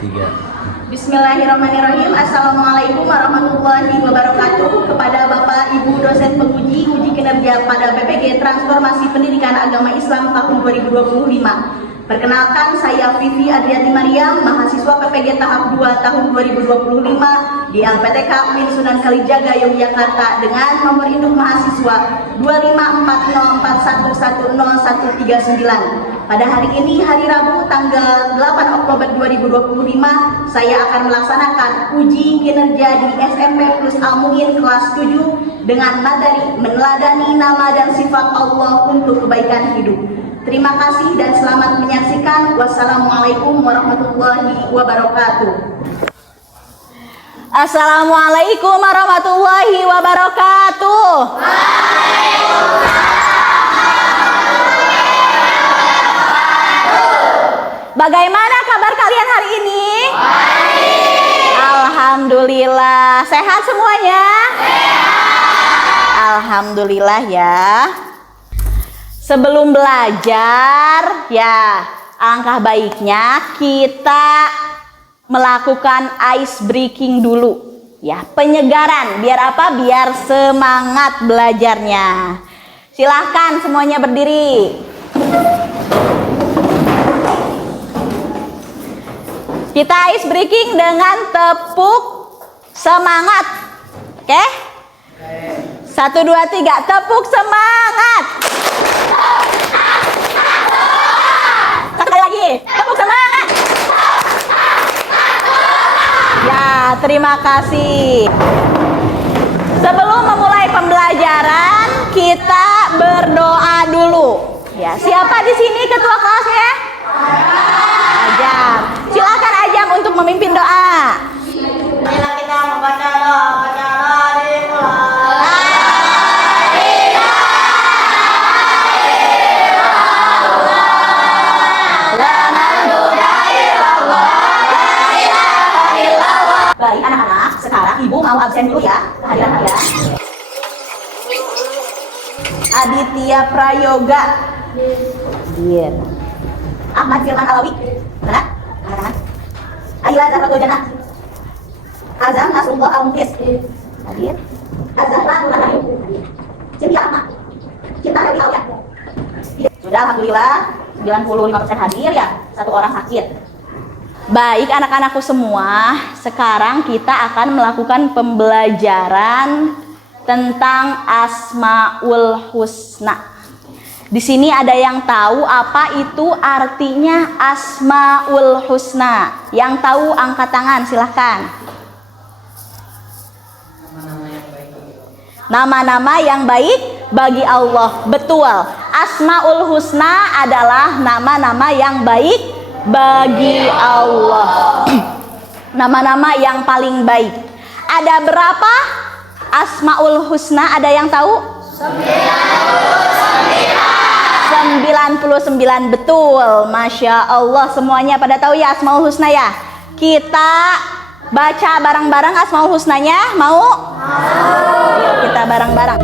Tiga. Bismillahirrahmanirrahim. Assalamualaikum warahmatullahi wabarakatuh. Kepada Bapak Ibu dosen penguji uji kinerja pada PPG Transformasi Pendidikan Agama Islam tahun 2025. Perkenalkan, saya Vivi Adriati Mariam, mahasiswa PPG tahap 2 tahun 2025 di LPTK UIN Sunan Kalijaga, Yogyakarta dengan nomor induk mahasiswa 25404110139. Pada hari ini, hari Rabu, tanggal 8 Oktober 2025, saya akan melaksanakan uji kinerja di SMP Plus Al-Mu'in kelas 7 dengan materi meneladani nama dan sifat Allah untuk kebaikan hidup. Terima kasih dan selamat menyaksikan. Wassalamualaikum warahmatullahi wabarakatuh. Assalamualaikum warahmatullahi wabarakatuh. Bagaimana kabar kalian hari ini? Baik. Alhamdulillah. Sehat semuanya? Sehat. Alhamdulillah ya. Sebelum belajar ya, alangkah baiknya kita melakukan ice breaking dulu ya, penyegaran. Biar apa? Biar semangat belajarnya. Silahkan semuanya berdiri. Kita ice breaking dengan tepuk semangat. Oke? 1, 2, 3, tepuk semangat. Sekali lagi, tepuk semangat. Ya, terima kasih. Sebelum memulai pembelajaran, kita berdoa dulu. Ya, siapa di sini ketua kelasnya? Ajam. Silakan Ajam untuk memimpin doa. Marilah kita membaca doa dimulai. Baik anak-anak, sekarang ibu mau absen dulu ya kehadiran kalian. Aditya Prayoga, hadir. Ahmad Firman Alawi, mana? Anak-anak. Ayla Zahra Jana, Azam Nasrullah Al-Mukis, hadir. Azahra Nurahayun, Cynthia Ahmad, Cinta Dewi Alia. Sudah, alhamdulillah 95% hadir ya, 1 orang sakit. Baik anak-anakku semua, sekarang kita akan melakukan pembelajaran tentang Asmaul Husna. Di sini ada yang tahu apa itu artinya Asmaul Husna? Yang tahu angkat tangan, silahkan. Nama-nama yang baik bagi Allah. Betul. Asmaul Husna adalah nama-nama yang baik bagi Allah. Nama-nama yang paling baik. Ada berapa Asmaul Husna? Ada yang tahu? 99, betul. Masya Allah, semuanya pada tahu ya Asmaul Husna ya. Kita baca bareng-bareng Asmaul Husnanya. Mau? Yuk kita bareng-bareng.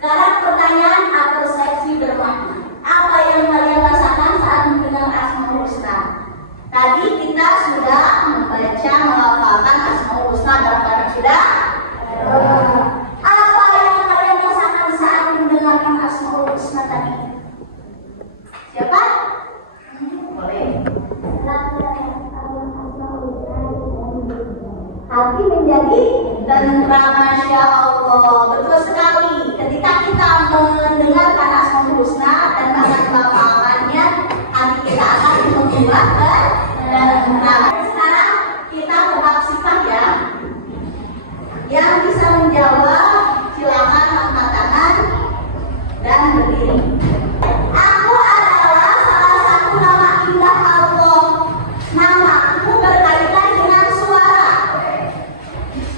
Sekarang pertanyaan atau seksi bermakna. Apa yang kalian rasakan saat mendengar Asmaul Husna? Tadi kita sudah membaca melafalkan Asmaul Husna dalam bahasa sudah. Apa yang kalian rasakan saat mendengarkan Asmaul Husna tadi? Siapa? Boleh. Hati menjadi tentram, Masya Allah. Betul sekali. Ketika kita mendengarkan Asmaul Husna dan bahasa pelafalannya, hati kita akan membuat tentram. Sekarang kita tebak sifat ya. Yang bisa menjawab silakan angkat tangan dan berdiri. Aku adalah salah satu nama indah Allah. Namaku berkaitan dengan suara.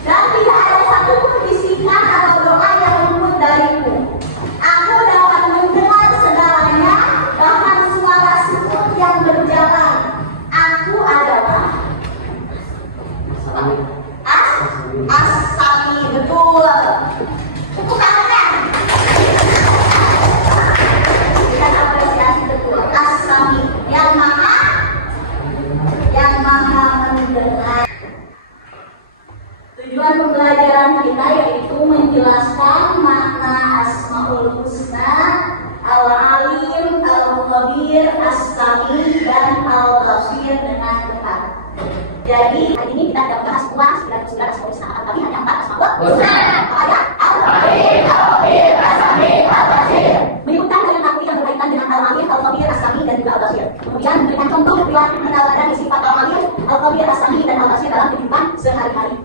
Dan tidak ada satupun bisikan atau doa yang luput dariku. Aku dapat mendengar segalanya, bahkan suara semut yang berjalan. Aku adalah pembelajaran kita yaitu menjelaskan makna Asmaul Husna, Al-Alim, Al-Khabir, As-Sami, dan Al-Basir dengan tepat. Jadi hari ini kita akan bahas semua 9 Asmaul Husna, tapi hanya 4 Asmaul Husna. Apa ya? Al-Alim, Al-Khabir, As-Sami, Al-Basir. Berikutnya dengan akui yang berkaitan dengan Al-Alim, Al-Khabir, As-Sami, dan juga Al-Basir. Kemudian memberikan contoh yang mengenalkan sifat Al-Alim, Al-Khabir, As-Sami, dan Al-Basir dalam kehidupan sehari-hari.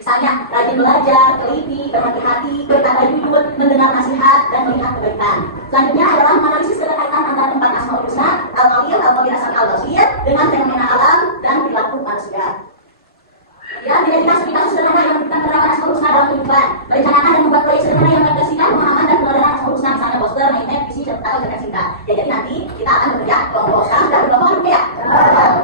Misalnya, rajin belajar, teliti, berhati-hati, berkata jujur, mendengar nasihat, dan melihat kebaikan. Selanjutnya adalah menganalisis keterkaitan antara 4 Asmaul Husna, Al-Alim, Al-Khabir, As-Sami, Al-Basir dengan fenomena alam dan perilaku manusia. Ya, identitas sederhana yang menentukan penerapan Asmaul Husna dalam kehidupan. Merencanakan dan membuat proyek sederhana yang mengaplikasikan pemahaman dan penerapan Asmaul Husna, misalnya poster, mindmap, visi, atau cerita singkat. Ya, jadi nanti kita akan bekerja kelompok. Sekarang sudah berkelompok ya.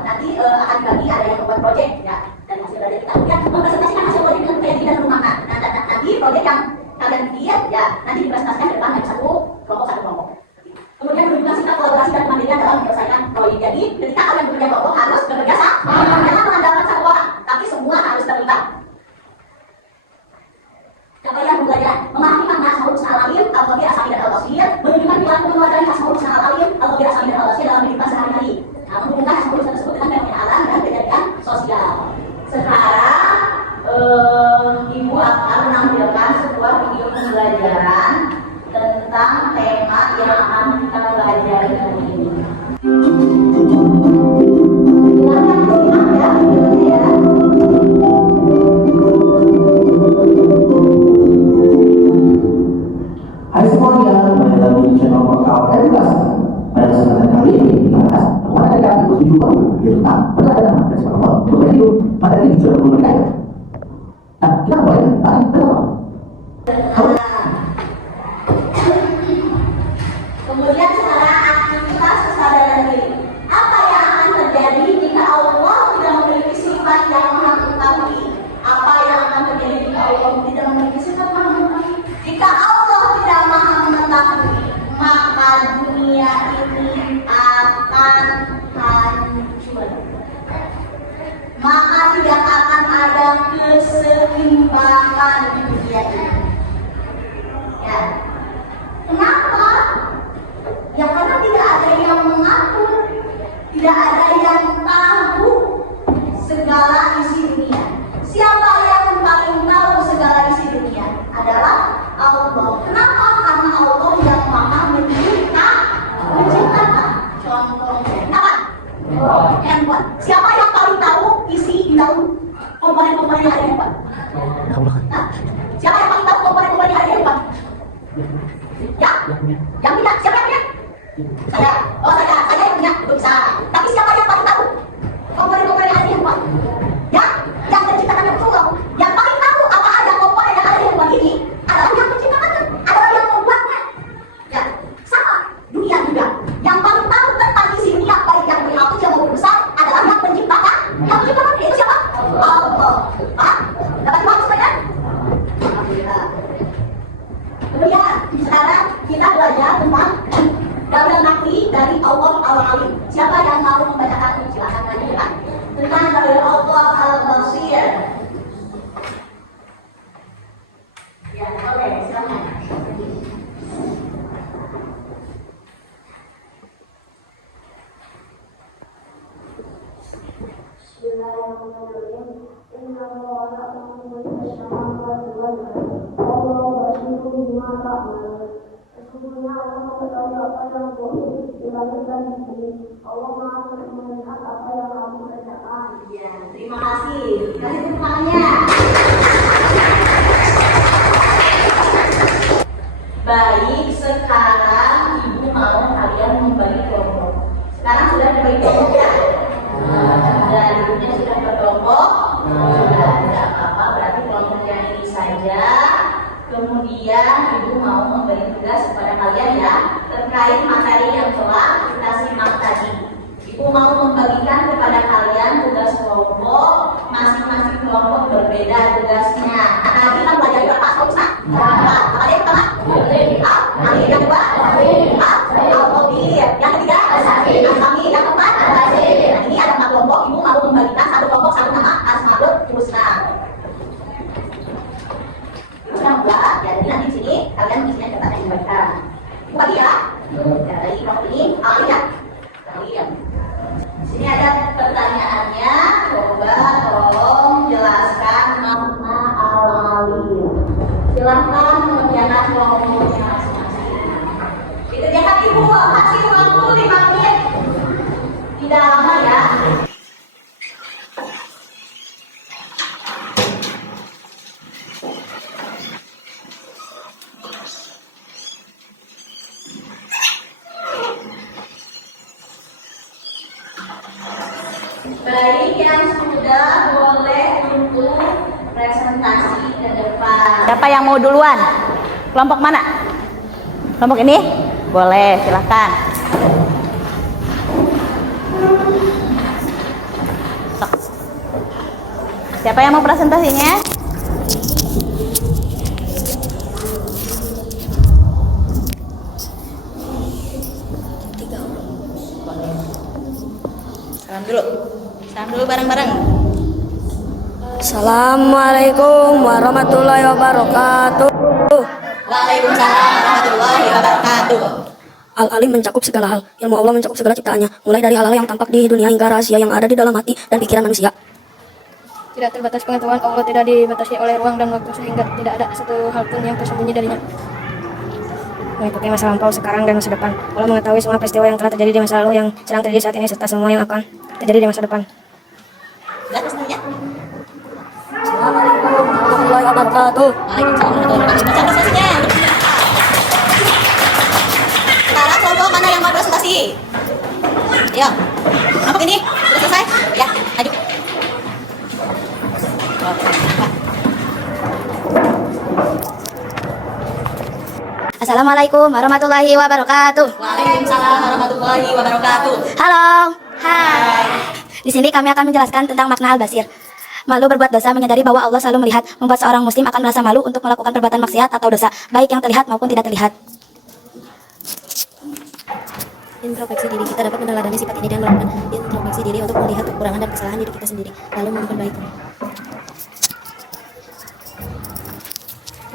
Nanti akan dibagi, ada yang membuat proyek ya. Dan hasil belajar kita kemudian mempresentasikan hasil proyek dengan kayak tidak rumahkan. Nah, nanti proyek yang kalian bikin ya nanti dipresentasikan ke depan dari satu kelompok. Kemudian menunjukkan sikap kolaborasi dan kemandirian dalam menyelesaikan proyek. Jadi ketika kalian bekerja kelompok harus bekerja sama, jangan mengandalkan satu orang, tapi semua harus terlibat. Capaian pembelajaran memahami makna Asmaul Husna Al-Alim, Al-Khabir, As-Sami, dan Al-Basir, menunjukkan perilaku meneladani Asmaul Husna Al-Alim, Al-Khabir, As-Sami, dan Al-Basir dalam kehidupan sehari-hari. Nah, menghubungkan Asmaul Husna tersebut dengan fenomena alam dan kejadian sosial. Sekarang Ibu akan menampilkan sebuah video pembelajaran tentang tema yang akan kita pelajari hari ini. Silakan disimak ya videonya ya. Hai semuanya, kembali lagi di channel portal edukasi. Pada kesempatan kali ini kita bahas bagaimana cara ikut juga tentang pelajaran dan sekolah untuk hidup. Materi ini sudah belum berkaya. Nah, kita mulai dari berapa? Kemudian sekarang aktivitas kesadaran diri. Apa yang akan terjadi jika Allah tidak memiliki sifat yang maha mengetahui? Apa yang akan terjadi jika Allah tidak memiliki sifat maha mengetahui? Jika Allah tidak maha mengetahui, maka dunia ini akan hancur. Maka tidak akan ada keseimbangan di dunia ini. Ya. Kenapa? Ya karena tidak ada yang mengatur, tidak ada yang tahu segala isi dunia. Siapa yang paling tahu segala isi dunia? Adalah Allah. Kenapa? Karena Allah yang maha menciptakan. Contohnya, kenapa? Handphone. Siapa yang paling tahu isi di dalam komponen-komponen yang ada di handphone? Nah, siapa yang paling tahu komponen-komponen yang ada di handphone? Ya, yang punya. Siapa yang punya? Saya. Oh, saya yang punya. Bisa. Tapi siapa yang paling tahu komponen-komponen yang ada di handphone? Ya, yang menciptakannya Allah. Yang paling tahu apa ada komponen yang ada di handphone ini adalah yang menciptakannya, adalah yang membuatnya. Ya, sama. Dunia juga. Yang paling tahu tentang isi dunia baik yang berlaku yang maupun besar adalah yang menciptakan. Yang menciptakan itu siapa? Allah. Ah, dapat paham semuanya? Alhamdulillah. Kemudian sekarang kita belajar tentang dalil nakli dari Allah Al-Alim. Siapa yang mau membacakan? Silakan maju depan. Tentang dalil Allah Al-Basir. Ya, boleh, silakan. Bismillahirrahmanirrahim. Inna Allah ya'muru bil samawati wal ardi. Wallahu basirun bima ta'malun. Sesungguhnya Allah mengetahui apa yang boleh di langit dan di bumi. Allah Maha melihat apa yang kamu kerjakan. Ya, terima kasih. Kasih tepuk tangannya. Baik, sekarang Ibu mau kalian membagi kelompok. Sekarang sudah dibagi kelompok ya? Dan ibunya sudah berkelompok. Sudah tidak apa-apa, berarti kelompok yang ini saja. Kemudian Ibu mau memberi tugas kepada kalian ya terkait materi yang telah kita simak tadi. Ibu mau membagikan kepada kalian tugas kelompok, masing-masing kelompok berbeda tugasnya. Nah, tadi kita belajar berapa Ustaz? Apa yang pertama? Yang kedua? Al-Khabir. Yang ketiga? As-Sami. Yang keempat? Nah, ini ada 4 kelompok. Ibu mau membagikan satu kelompok satu nama Asmaul Husna. Silahkan mengerjakan kelompoknya masing-masing. Dikerjakan ibu, kasih waktu 5 menit. Tidak lama ya. Baik, yang sudah boleh untuk presentasi ke depan. Siapa yang mau duluan? Kelompok mana? Kelompok ini? Boleh, silahkan. Sok. Siapa yang mau presentasinya? Salam dulu. Salam dulu bareng-bareng. Assalamualaikum warahmatullahi wabarakatuh. Waalaikumsalam warahmatullahi wabarakatuh. Al-Alim mencakup segala hal. Ilmu Allah mencakup segala ciptaannya, mulai dari hal-hal yang tampak di dunia hingga rahasia yang ada di dalam hati dan pikiran manusia. Tidak terbatas pengetahuan Allah, tidak dibatasi oleh ruang dan waktu, sehingga tidak ada satu hal pun yang tersembunyi darinya. Mengikuti masa lampau, sekarang, dan masa depan. Allah mengetahui semua peristiwa yang telah terjadi di masa lalu, yang sedang terjadi saat ini, serta semua yang akan terjadi di masa depan. Assalamualaikum warahmatullahi wabarakatuh. Waalaikumsalam warahmatullahi wabarakatuh. Baca presentasinya. Sekarang kelompok mana yang mau presentasi? Ayo. Kelompok ini sudah selesai? Ya, maju. Assalamualaikum warahmatullahi wabarakatuh. Waalaikumsalam warahmatullahi wabarakatuh. Halo. Hai. Di sini kami akan menjelaskan tentang makna al-basir. Malu berbuat dosa, menyadari bahwa Allah selalu melihat, membuat seorang muslim akan merasa malu untuk melakukan perbuatan maksiat atau dosa, baik yang terlihat maupun tidak terlihat. Introspeksi diri, kita dapat meneladani sifat ini dan melakukan introspeksi diri untuk melihat kekurangan dan kesalahan diri kita sendiri, lalu memperbaiki.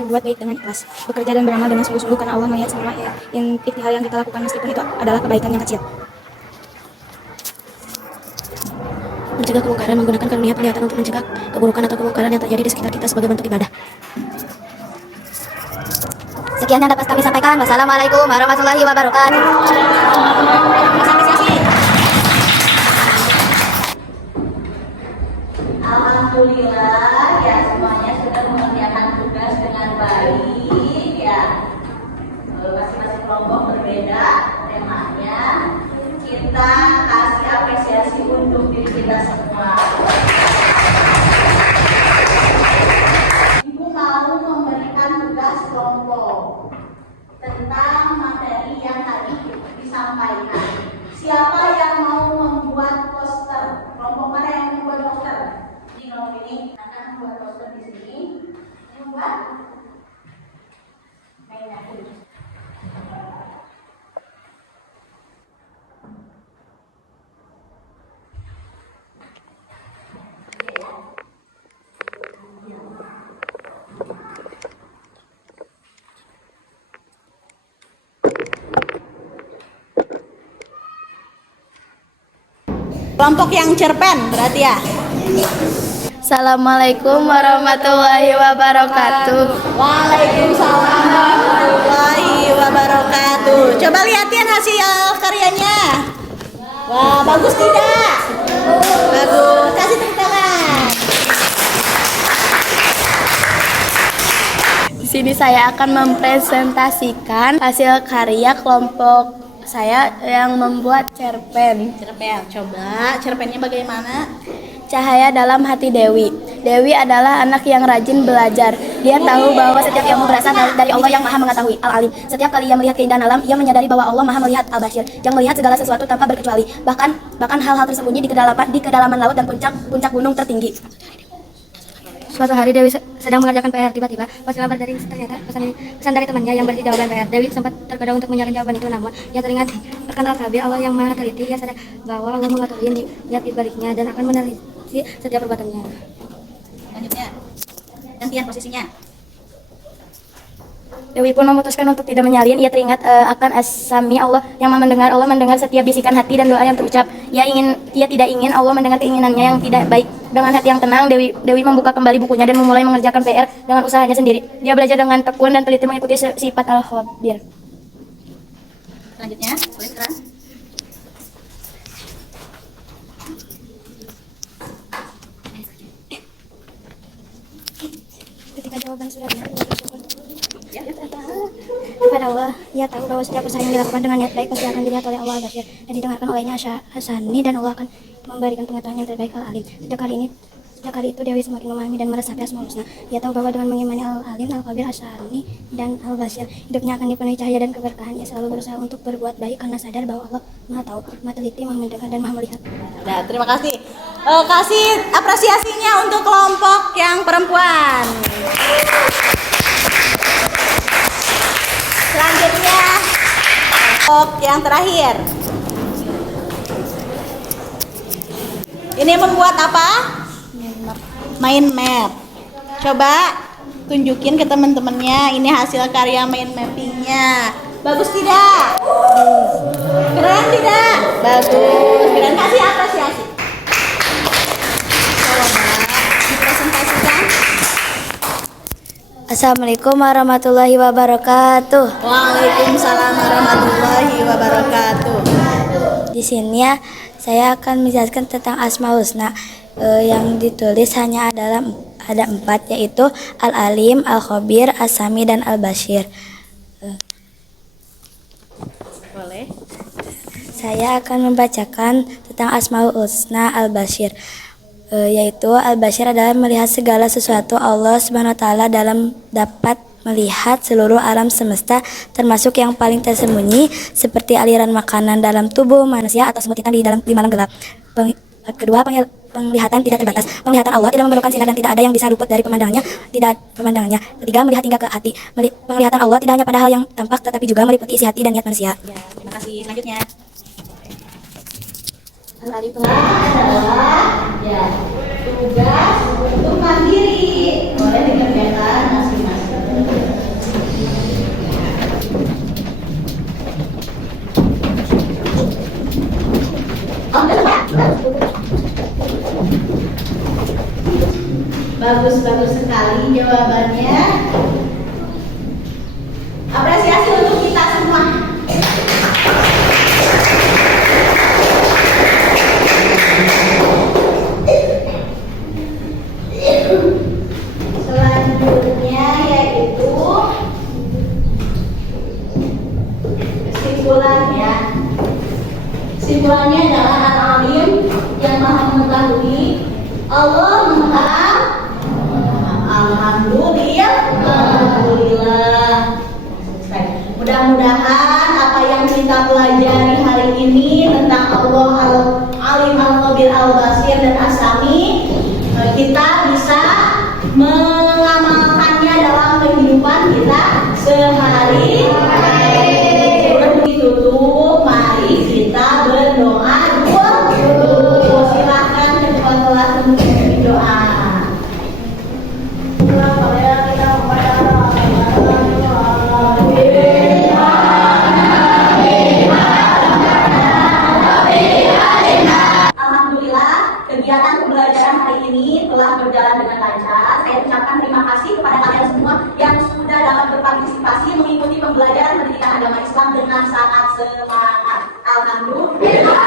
Berbuat baik dengan ikhlas, bekerja dan beramal dengan sungguh-sungguh karena Allah melihat semua yang ikhtiar yang kita lakukan, meskipun itu adalah kebaikan yang kecil. Mencegah kemungkaran, menggunakan karunia penglihatan untuk mencegah keburukan atau kemungkaran yang terjadi di sekitar kita sebagai bentuk ibadah. Sekian yang dapat kami sampaikan. Wassalamualaikum warahmatullahi wabarakatuh. Alhamdulillah ya, semuanya sudah mengerjakan tugas dengan baik ya. Masing-masing kelompok berbeda temanya. Kita kasih apresiasi untuk diri kita semua. Ibu mau memberikan tugas kelompok tentang materi yang tadi disampaikan. Siapa yang mau membuat poster? Kelompok mana yang membuat poster? Di kelompok ini akan membuat poster di sini. Membuat mainnya dulu. Kelompok yang cerpen berarti ya. Assalamualaikum warahmatullahi wabarakatuh. Waalaikumsalam warahmatullahi wabarakatuh. Coba lihatin hasil karyanya. Wah, bagus tidak? Bagus. Kasih tepuk tangan. Di sini saya akan mempresentasikan hasil karya kelompok saya yang membuat cerpen. Cerpen. Coba cerpennya bagaimana? Cahaya dalam hati Dewi. Dewi adalah anak yang rajin belajar. Dia tahu bahwa setiap ilmu berasal dari Allah yang Maha Mengetahui, Al-Alim. Setiap kali ia melihat keindahan alam, ia menyadari bahwa Allah Maha Melihat, Al-Basir, yang melihat segala sesuatu tanpa berkecuali. Bahkan hal-hal tersembunyi di kedalaman laut dan puncak gunung tertinggi. Suatu hari Dewi sedang mengerjakan PR, tiba-tiba pas kabar dari ternyata pesan dari temannya yang berisi jawaban PR. Dewi sempat tergoda untuk mencari jawaban itu, namun ia teringat akan Al-Kabir, Allah yang Maha Teliti. Ia sadar bahwa Allah mengetahui niat di baliknya dan akan meneliti setiap perbuatannya. Lanjutnya. Gantian posisinya. Dewi pun memutuskan untuk tidak menyalin. Ia teringat akan As-Sami, Allah yang mendengar setiap bisikan hati dan doa yang terucap. Ia tidak ingin Allah mendengar keinginannya yang tidak baik. Dengan hati yang tenang, Dewi membuka kembali bukunya dan memulai mengerjakan PR dengan usahanya sendiri. Dia belajar dengan tekun dan teliti mengikuti sifat al-khabir. Selanjutnya, tuliskan. Ketika jawaban sudah kepada Allah, ia tahu bahwa setiap usaha yang dilakukan dengan niat baik pasti akan dilihat oleh Allah al-Bashir dan didengarkan olehnya Hasani, dan Allah akan memberikan pengetahuan yang terbaik al-Alim. Sejak kali itu Dewi semakin memahami dan meresapi Asmaul Husna. Ia tahu bahwa dengan mengimani al-Alim, al-Khabir, Hasani, dan al-Bashir, hidupnya akan dipenuhi cahaya dan keberkahan. Ia selalu berusaha untuk berbuat baik karena sadar bahwa Allah Maha Tahu, Maha Teliti, Maha Mendengar, dan Maha Melihat. Nah, terima kasih. Kasih apresiasinya untuk kelompok yang perempuan. Selanjutnya, kelompok yang terakhir. Ini membuat apa? Mind map. Coba tunjukin ke teman-temannya, ini hasil karya mind mappingnya. Bagus tidak? Keren tidak? Bagus. Keren, kasih apresiasi. Coba dipresentasikan. Assalamualaikum warahmatullahi wabarakatuh. Waalaikumsalam warahmatullahi wabarakatuh. Di sini ya, saya akan menjelaskan tentang Asmaul Husna. Yang ditulis hanya ada 4, yaitu Al-Alim, Al-Khabir, As-Sami, dan Al-Bashir. Boleh. Saya akan membacakan tentang Asmaul Husna Al-Bashir, yaitu Al-Bashir adalah melihat segala sesuatu Allah Subhanahu wa taala dapat melihat seluruh alam semesta, termasuk yang paling tersembunyi seperti aliran makanan dalam tubuh manusia atau semut hitam di malam gelap. Kedua, penglihatan tidak terbatas. Penglihatan Allah tidak memerlukan sinar dan tidak ada yang bisa luput dari pemandangannya. Ketiga, melihat hingga ke hati. Penglihatan Allah tidak hanya pada hal yang tampak, tetapi juga meliputi isi hati dan niat manusia. Ya, terima kasih. Selanjutnya. Adalah ya tugas untuk mandiri, boleh dikerjakan masing-masing. Bagus sekali jawabannya. Apresiasi untuk kita semua. Selanjutnya yaitu kesimpulannya. Kesimpulannya adalah Al-Alim yang Maha mengetahui, Allah Maha. Alhamdulillah. Mudah-mudahan apa yang kita pelajari hari ini tentang Allah Al-Alim, Al-Khabir, Al-Bashir, dan As-Sami, kita bisa mengamalkannya dalam kehidupan kita sehari-hari. Sebelum ditutup, mari kita berdoa dulu. Silahkan ketua kelas untuk berdoa. Kegiatan pembelajaran hari ini telah berjalan dengan lancar. Saya ucapkan terima kasih kepada kalian semua yang sudah dapat berpartisipasi mengikuti pembelajaran pendidikan agama Islam dengan sangat semangat. Alhamdulillah.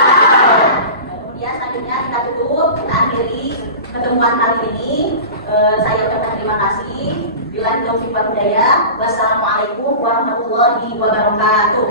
Kemudian selanjutnya kita tutup, kita akhiri pertemuan kali ini. Saya ucapkan terima kasih. Bila taufiq wal hidayah. Wassalamualaikum warahmatullahi wabarakatuh.